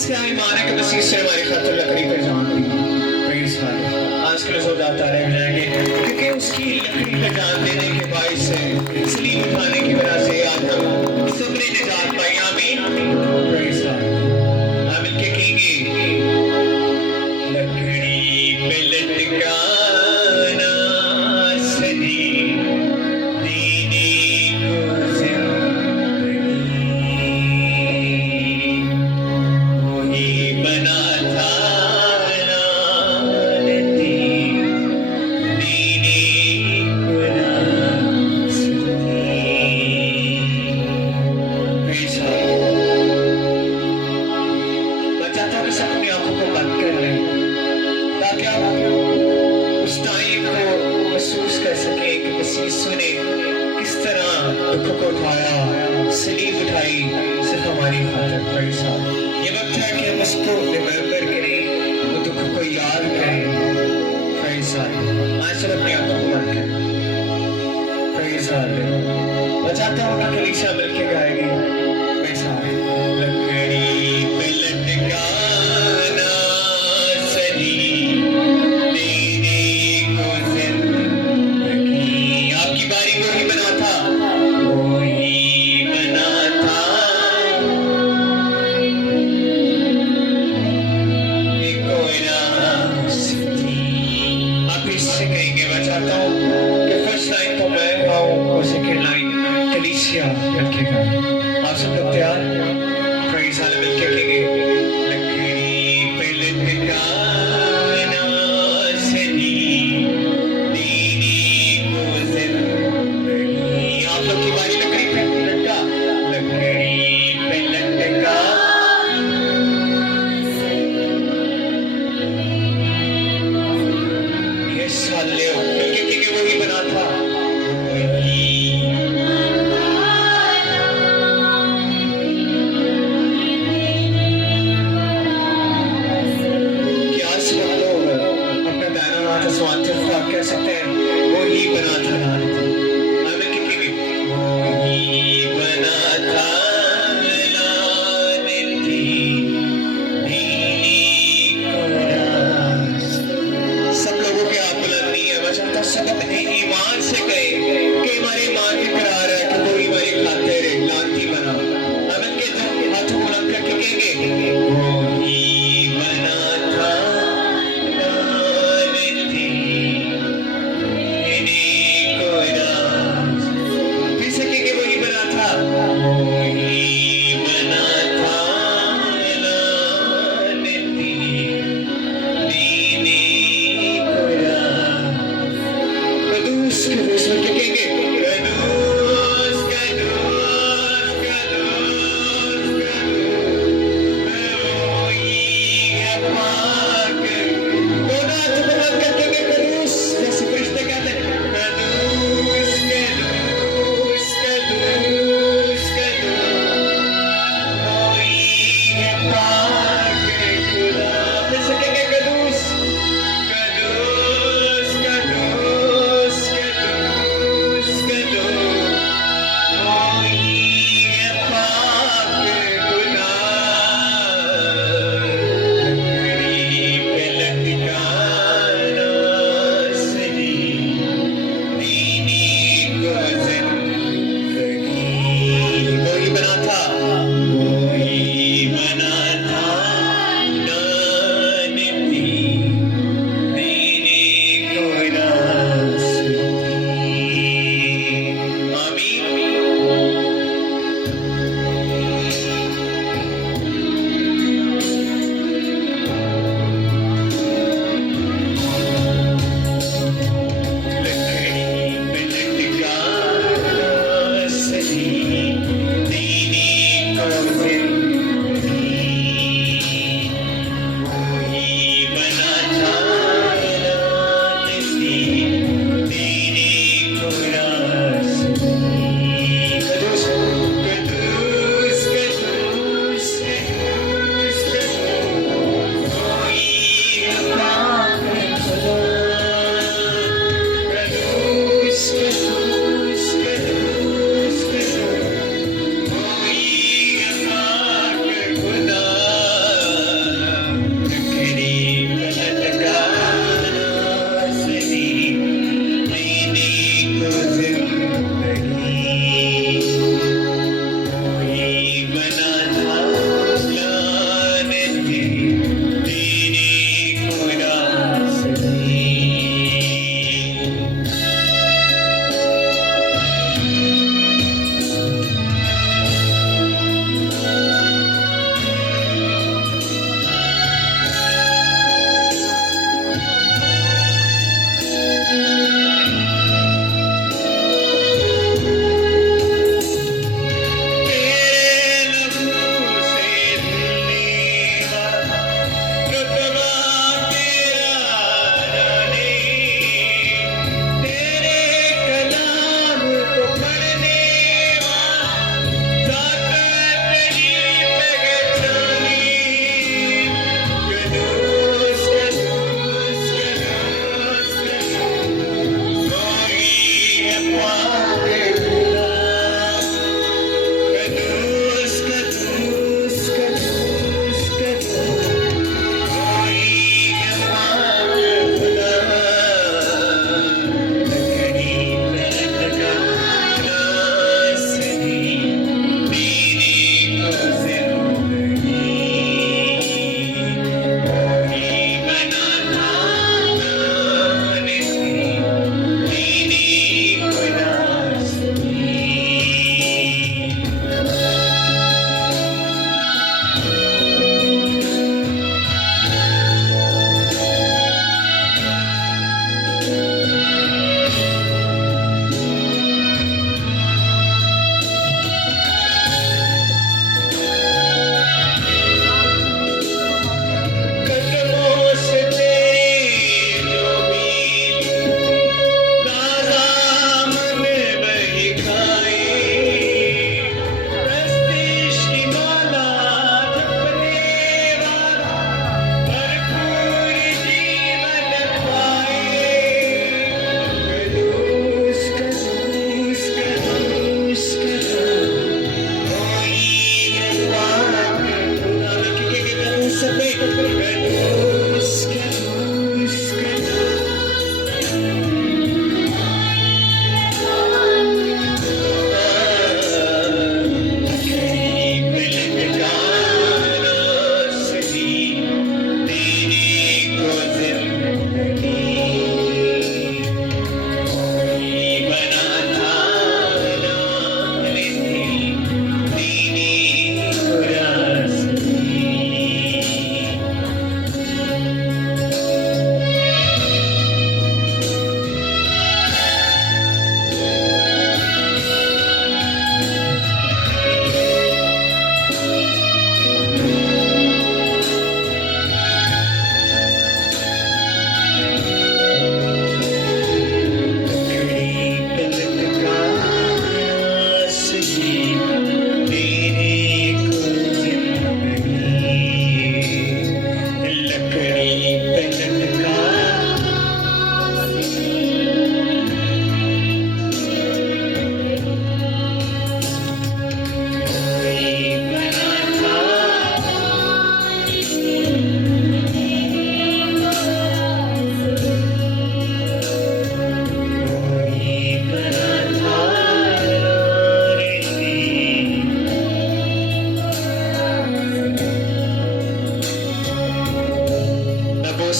इसलिए ईमान है कि मसीह से हमारी खातिर लकड़ी पर जान दी। Praise God. आज के लोग जाता रह जाएंगे क्योंकि उसकी लकड़ी पर जान देने के बायस से, सलीब उठाने की वजह से आज हम सबने निजात पाई। आमीन। Praise God. हम इनके कहेंगे लकड़ी पे लटकाना सलीब देने को जिंदगी वही बना था लानती देने को रास्ती। ऐसा मैं चाहता हूँ कि सब अपनी आंखों को बंद कर लें ताकि आप उस टाइम को महसूस कर सकें कि मसीह ने किस तरह दुख को उठाया, सलीब उठाई सिर्फ हमारी खातिर। Praise God. ये वक्त है कि हम उसको रिमेंबर करें, वो दुख को याद करें। Praise God. आज सब अपनी आंखों को बंद करें। Praise God. मैं चाहता हूँ कि कलीसिया मिलके गाएगी। Praise God. लकड़ी पे लटकाना सलीब देने को जिंदगी। आपकी बारी वही बना था, वही बना था। एक कोई रास्ती। आप इससे कहेंगे। मैं चाहता हूँ कि फर्स्ट लाइन तो मैं गाऊं और सेकंड लाइन कलीसिया मिलके गाए। आप सब लोग तैयार? Praise God. मिलके कहेंगे लकड़ी पे लटकाना सलीब देने को जिंदगी। आप लोग की बारी। लकड़ी पे लटका, लकड़ी पे लटका ये साले मिलके कहेंगे वही बना था, वही क्या सब लोग अपने दाहिना हाथ स्वांतित कह सकते हैं वही बना था लानती। हमें क्या कहेंगे वही बना था लानती देने को रास्ता। सब लोगों के आप बुलंद नहीं है। मैं चाहता हूं सब अपने ईमान से कहे कि हमारे ईमान की करार है कि वो हमारी खातिर लानती बना। हम इनके हाथों को बुलंद करके कहेंगे वही बना था लानती देने को रास्ता। फिर से कहेंगे वही बना था, वही बना था लानती देने को रास्ता। कदूस कदूस मिलके कहेंगे कदूस कदूस कदूस कदूस।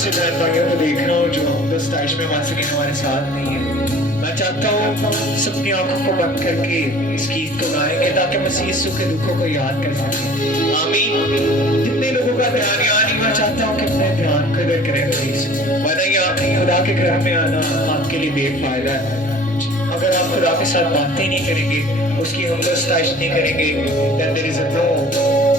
से बहन भाइयों को देख रहा हूँ जो बस दाइश में वहां से हमारे साथ नहीं है। मैं चाहता हूँ सबकी आंखों को बंद करके इस गीत को गाएंगे ताकि मसीह यीशु के दुखों को याद कर सकें। आमीन। जितने लोगों का ध्यान यहाँ नहीं, मैं चाहता हूँ कि अपने ध्यान कदर करें वरना ये आपने खुदा के घर में आना आपके लिए बेफायदा है। अगर आप खुदा के साथ बातें नहीं करेंगे, उसकी हम लोग नहीं करेंगे, then there is a no